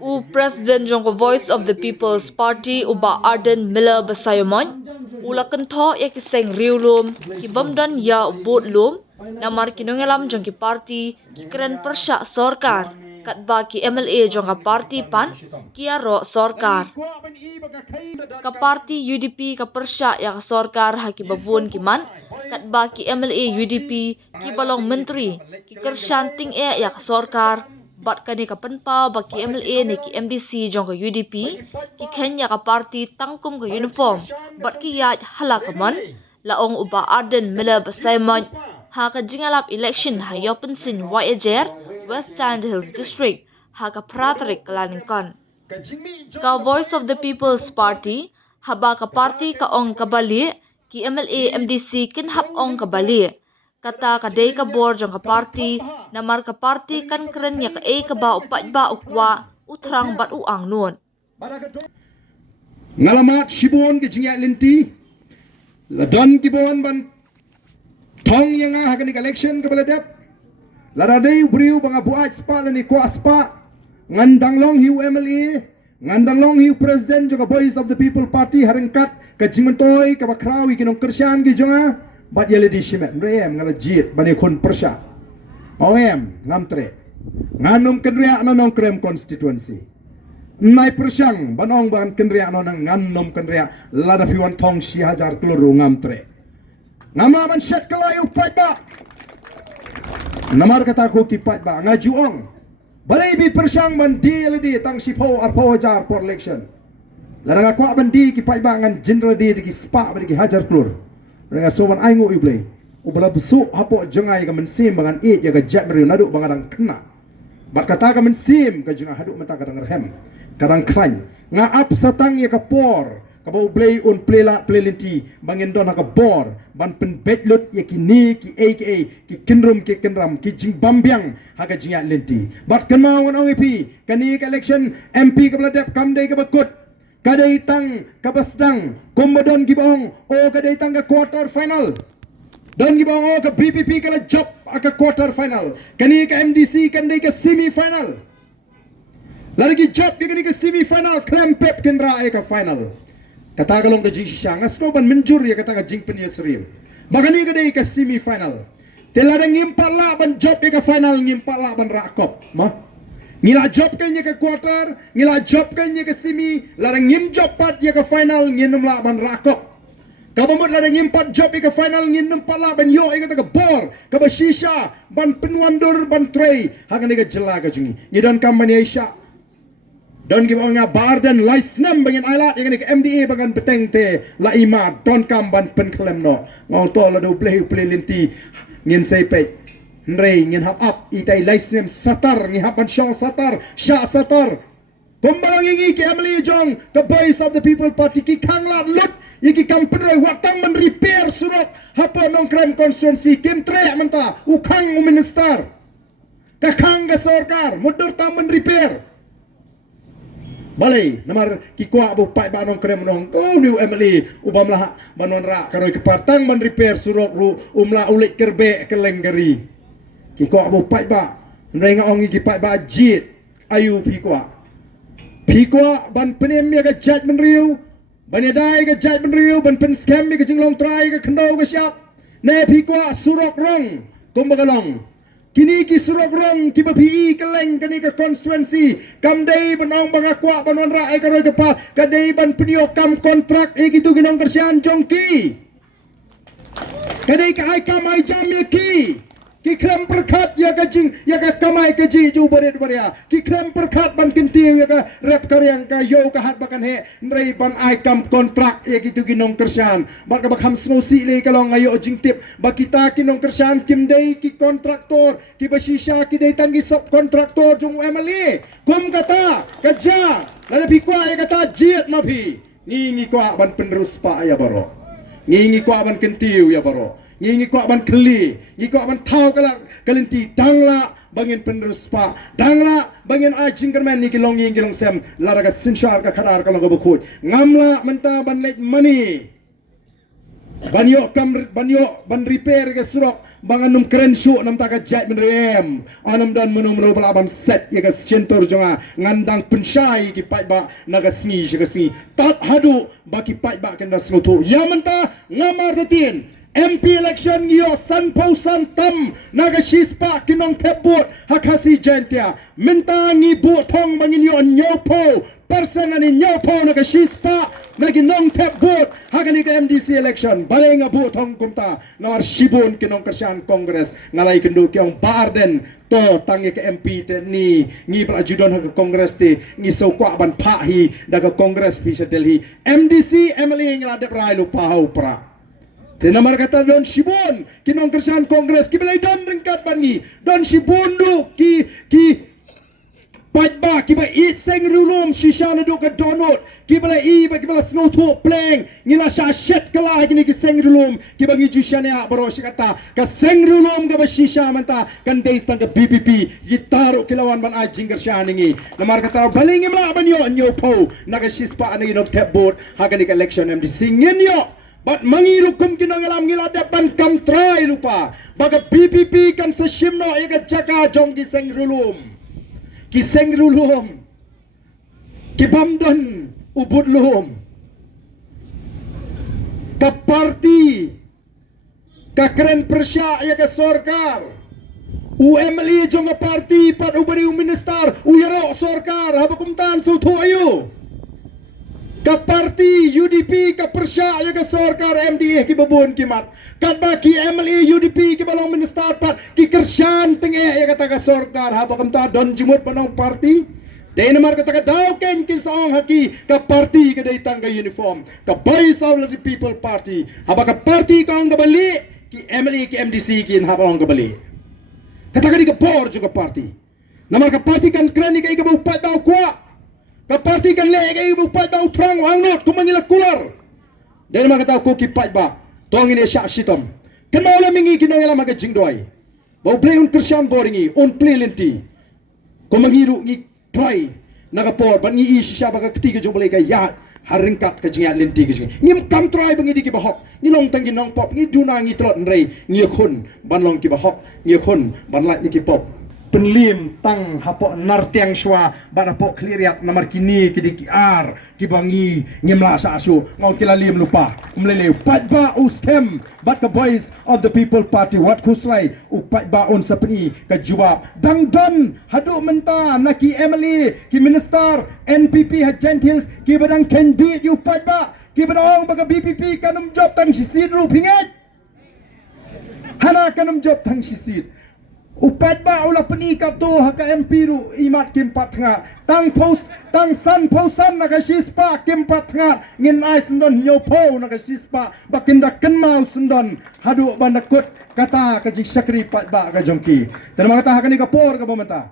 U President jong Voice of the People's Party uba Ardent Miller Basayomon ula kentho ya kiseng riulum ki bamdan ya ubut lum namar kinongelam jong ki party ki keren pyrshah sorkar katba ki MLA jong ka party pan ki aro sorkar ka party UDP ka pyrshah ya ka sorkar haki babun ki man katba ki MLA UDP ki balong Myntri ki kyrshan tyngeh ya ka sorkar bat kani ka penpa baki MLA ni ki MDC jong ka UDP ki Kenya ka party tangkum ka uniform bat ki ya hala ka man laong uba Ardent Miller Basayomon ha ka jingalap election ha yo pensin Wajer Western Hills District ha ka pratrik kalaninkan ka Voice of the People's Party haba ka party ka ong kabali ki MLA MDC kin hap ong kabali kata kadai ka board jong ka party namar ka party kan keren ya ka ka ba upat ba ukwa utrang bat uang nun ngalamat shibon ke jingya linti ladon kibon ban thong yang hakan election ke baladap laradai briu banga buat spa lani ko aspa ngandang long hiu MLA ngandang long hiu president jong Voice of the People Party harengkat ke jingmentoy ke bakrawi kinong kyrshan ki jonga bat yale di shimet rem ngala jit bani kon pyrshah OM ngamtre nganum kenria anong krem constituency nai pyrshang banong ban kenria anong nganum kenria lada fiwan thong 6000 kloro ngamtre nama man shet kalai upat ba namar kata ko ki pat ba ngajuong balai bi pyrshang ban di yale di tang sipo arpo jar for election lada ngako ban di ki pat ba ngan general di ki spa ba ki hajar kloro dengan sowan aingo iblay ubala besuk hapo jengai ka mensim bangan it ya ka jat meriu naduk bangadang kena bat kata ka mensim ka jengai haduk mata kadang rehem kadang klan ngaap satang ya ka por ka bau blay un plela plelinti bangin don ka bor ban pen betlut ya ki ni ki aka ki kinrum ki kinram ki jing bambiang ha ka jingat lenti bat kemawan OEP kani ka election MP ka bladap kamdai ka bakut kadai tang kapasdang kombodon gibong o kadai tang ka quarter final don gibong o ka BPP kala job ka quarter final kani ka MDC kandai ka semi final lagi job kani ka semi final klempep kendra ka final kata kalong ka jing shisha ngasko ban menjur ya kata ka jing penyesrim bagani kadai ka semi final teladang ngimpala ban job ka final ngimpala ban rakop mah ngila job kanya ke quarter ngila job kanya ke semi larang ngim job pat ya ke final nginum la ban rakop kabamut larang ngim pat job ya ke final nginum pala ban yo ya ke bor ka shisha ban penwandur ban tray hagan ke jela ka jingi ngidon kampanye isha don give onga barden license bangen ailat ya ke MDA bangan peteng te la ima don kam ban pen klem no ngau to la do play linti ngin sepet Nrei ngin hap up itai license satar ngi hapan syong satar sya satar kumbalang ingi ki amli jong ke Voice of the People Party ki kanglat lut iki kampen roi watang men repair surat hapa nong krem constituency kim trek menta ukang minister ka kang ga sorkar mudur tam men repair balai namar ki kwa bu pai ba nong krem nong ko new MLA ubamlah banon ra karoi ke partang men repair surat ru umla ulik kerbe kelenggeri ki kwa bu pai ba renga ongi ki pai ba jit ayu pi kwa ban penem ya ga jat men riu ban dai ga jat men riu ban pen scam mi ga jinglong try ga kendo ga siap ne pi kwa surok rong kumbagalong kini ki surok rong ki ba pi keleng kani ka constituency kam dai banong banga kwa banon ra ai ka roi ka pa ka dai ban penio kam kontrak e ki tu ginong kersian jongki kadai ka ai kam ai jam ya ki klem perkat ya ka jing ya ka kamai ka ji ju baret baria ki klem perkat ban kentiu ya ka rep karyang ka yo ka hat bakan he nrei ban ai kam kontrak ya ki tu ginong kersian bak ka bakham snosi le kalong ayo jing tip bak kita kinong kersian kim dei ki kontraktor ki basisha ki dei tangi sub kontraktor jung MLA kum kata kaja la pi kwa ya kata jiet ma phi ngi kwa ban penerus pa ya baro ngi kwa ban kentiu ya baro ngi ko ban kli ngi ko ban thau kala kalinti dangla bangin penerus pa dangla bangin ajing kermen ni kilong ngi kilong sem laraga sinshar ka kharar ka logo bukhut ngamla menta ban net money banyo ban repair ke surok bangan num keren show nam taka jet menrem anam dan menu balabam set ya ke sentor jonga ngandang pensyai ki pai ba naga singi ke singi tat hadu baki pai ba kenda snoto ya menta ngamar tetin MP election yo san pau san tam naga shispa kinong tebot hakasi jentia menta ngi bu thong bangin yo nyopo persengan ni nyopo naga shispa nagi nong tebot hakani ke MDC election baleng abu thong kumta nawar shibun kinong kyrshan congress ngalai kendo kyong Ardent to tangi ke MP te ni ngi pala judon ha ke congress te ngi so kwa ban pha hi daga congress pi Delhi MDC MLA ngeladep rai lupa hau pra Tenamar kata don shibun kinong kyrshan congress ki belai don ringkat bangi don shibun du ki pajba ki ba it seng rulum shisha na du ka donut ki belai ki belai sngo thu pleng ngila sha shet kala gini ki seng rulum ki bangi jushane a baro shikata ka seng rulum ga ba shisha manta kan deis tang ka BPP gitaru kilawan ban ai jingger shaningi namar kata balingi mla banyo nyo po naga shispa ani nok tebot hagani ka election MDC ngenyo But mangirukum kinangalam ngila depan kam try lupa. Baga PPP kan seshimno ega jaka jong kiseng rulum. Kiseng rulum. Kibamdan ubud lum. Ka parti. Ka keren pyrshah ega sorkar. UMLE jong parti pat ubari minister. Uyaro sorkar habakumtan sultu ayu. Ka parti UDP ka pyrshah ya ka sorkar MDA ki babon kimat katba ki MLA UDP ki balong minister pat ki kyrshan tyngeh ya kata ka sorkar ha bakam ta don jimut panong parti Denmark kata ka daw ken kin saong haki ka parti ka daitang ka uniform ka boys of the people party ha baka parti ka ang gabali ki MLA ki MDC kin ha balong gabali kata ka di ka por juga parti namar ka parti kan krani ka ikabaw pat daw kwa Kaparti kan le kay bupat ba utrang hangot kumangila kular. Dahil makataw ko kipat ba. Tong ini syak shitom. Kan maula mingi kinong ila maga jingdoy. Bau play un kyrshan boringi un play lenti. Kumangiru ngi try nagapor ban ngi isi siya baga ketiga jong balay kay yat haringkat ka jingat lenti ka jingi. Ngim kam try bangi di ki bahok. Ngi long tanggi nong pop ngi duna ngi trot nrei ngi khun ban long ki bahok ngi khun ban lat ni ki pop. Penlim tang hapok nartiang shwa bana pok kliriat namar kini kidi ar tibangi ngimla sa asu ngau kilalim lupa umlele patba ustem but the voice of the people party what kuslai upatba on sapni ka jawab dang don hadu menta naki MLA ki minister NPP ha gentils ki badang can beat you patba ki badang baga BPP kanum job tang sisid ru pingat hana kanum job tang sisid upat ba ula penikat tu haka MP ru imat kimpat nga tang post tang san posan naga shispa kimpat nga ngin ai sendon nyopo naga shispa bakinda kenmau sendon hadu bandakut kata ka jing sakri pat ba ka jongki tan mga ta hakani ka por ka pamata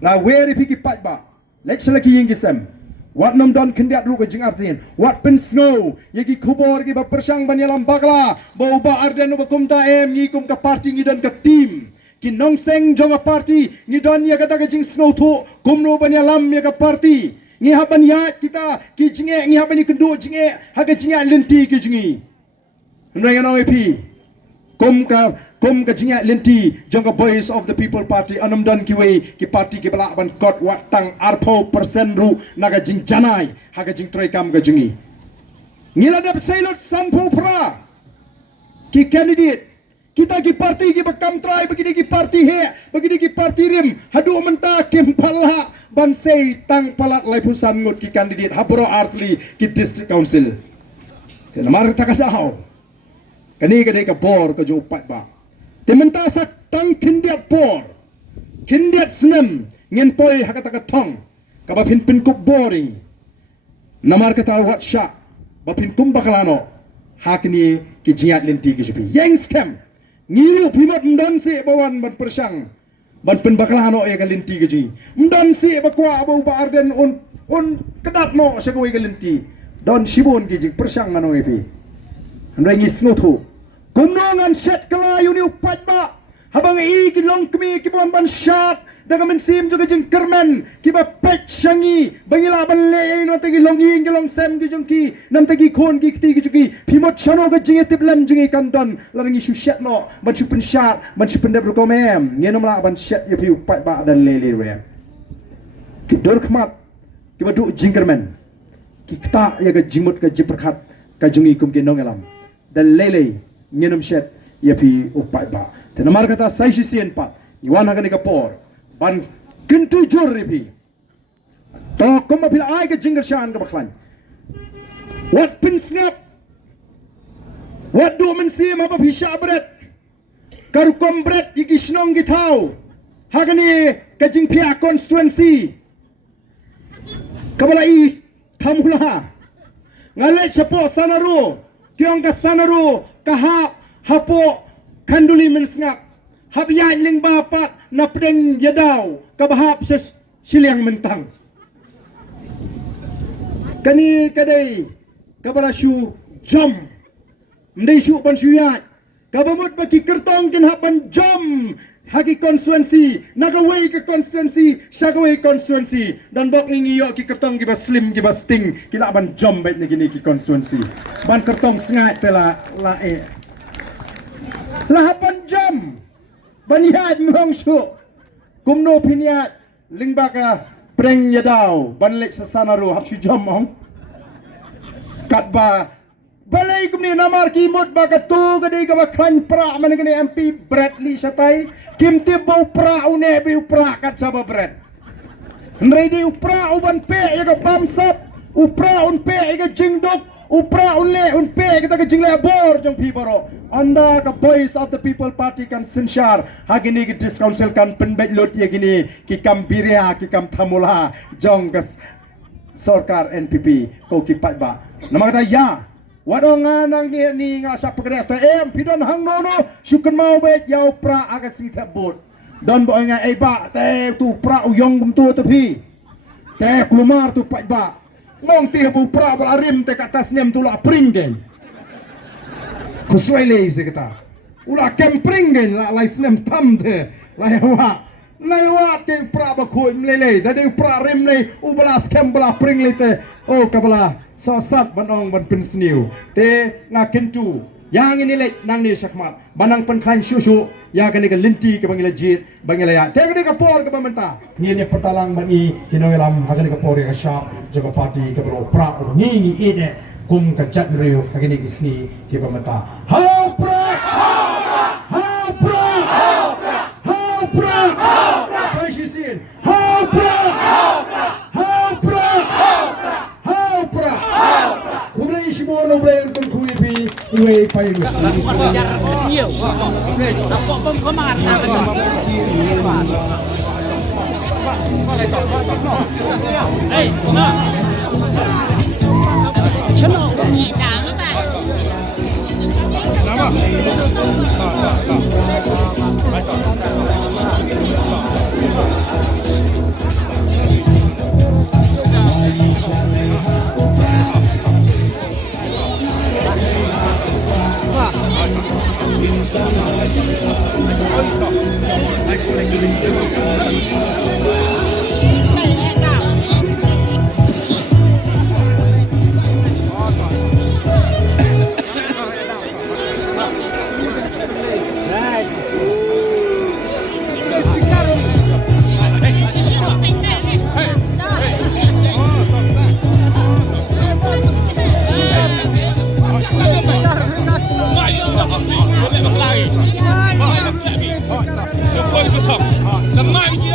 na weri piki pat ba let's laki yingisem wat nom don kendiat ru ka jing artin wat pen snow yagi kubor gi ba persyang banyalam bakla bau ba Ardent ba kumta em ngikum ka party ngidan ka team kinong seng jonga party ni don ya kata ka jing snow thu kumno banya lam ya ka party ngi haban ya kita ki jinge ngi haban ni kendo jinge haga jinge lenti ki jingi nrai no ep kum ka jinge lenti jonga boys of the people party anam don ki we ki party ki bala ban kot wat tang arpo persen ru naga jing janai haga jing troi kam ka jingi ngila dap sailot sanpo pra ki candidate kita ki parti ki bakam try begini ki parti he begini ki parti rim hadu menta kim pala ban sei tang palat lai pusan ngut ki kandidat habro artli ki district council ten mar ta kadau kani ka bor ka jo pat ba te menta sak tang kindiat por kindiat snem ngen poi hakata ka thong ka ba pin kup boring namar ka ta wat sha ba pin kum baklano hakni ki jiat lenti ki jipi yang scam ngiru pimat mdan si bawan ban persyang ban pen baklano ya galinti gaji mdan si bakwa bau ba Ardent on kedat no sagoi galinti don shibon giji persyang mano epi andai ngis ngotu kumnongan set kala uni upat ba habang ki long kmi ki bon ban shat daga men sim juga jeng kermen ki ba pek shangi bangila ban le no tagi long ing ki long sem ki jeng ki nam tagi khon ki ti ki juki phimot chano ga jeng tip lam jeng kan don larangi shu shat no ban shu pen shat ban shu pen de ko mem ngenom la ban shat ye piu pai ba dan le rem ki dor khmat ki ba du jeng kermen ki kta ya ga jimut ka jiprkhat ka jungi kum ki nongelam dan lele ngenom shat ye pi upai ba tenamar kata sai sien pat iwan hagan ka por ban kintu jur ripi to kuma pil ai ka jingle shan ka baklan wat pin snap wat do men sim apa pisha bret karu kom bret iki snong gi thau hagani ka jing pia constituency kabala i thamula ngale chapo sanaru kyong ka sanaru kaha hapo kanduli men snap hab ya ling bapat na pedeng yadaw kabahap sa siliang mentang kani kadai kabala shu jam mdai shu ban shu ya kabamut baki kertong kin hapan jam hagi constituency nagaway ke constituency shagaway constituency dan bok ngi yo ki kertong ki slim ki sting ki la ban jam bait ni ki constituency ban kertong sngai pela la lahapan jam banihat mong shu kumno piniat lingbaka preng yadaw banlek sasanaru hapshu jam mong katba balai kumni namar ki mot baka tu gadi ka bakhan pra man gani MP Bradley satai kimti bau pra une bi pra kat saba bread ndrei di upra uban pe ya ka pamsap upra un pe ya ka jingdok upra unle un pe kita ka jingle bor jong pi baro anda ka voice of the people party kan sinshar hagini ki discouncil kan penbet lot ye gini ki kam biria ki kam thamula jong gas sorkar NPP ko ki pat ba nama kata ya wadonga nang ni ngasa pegres ta pidon hang nono syukur mau bet ya upra aga sing tabot don bo nga e ba te tu pra uyong gum tu pi te klumar tu pat ba mong ti bu pra bal rim te katas nem tu la pringen kusuai lezi kata ula kem pringen la lai snem tam de la yawa na yawa te pra ba khoi mlele da de pra rim le ubala skem bala pring le te o kabala so sat banong ban pin sniu te nga kentu yang ini le nang ni syakmat banang pen khan shushu ya kan ke linti ke bangila jit bangila ya te ke por ke pamenta ni ni pertalang bani kinoelam hagan ke por ke shop jaga party ke bro pra ni ide kum ka chat riu hagan ke sni ke pamenta ha pra ha pra ha pra sai shisin ha pra ha pra ha pra kumlei shimo lo bre kun kui pi we pai lu nhiều có mà ăn đây chân nó nhẹ đá các bạn Lemah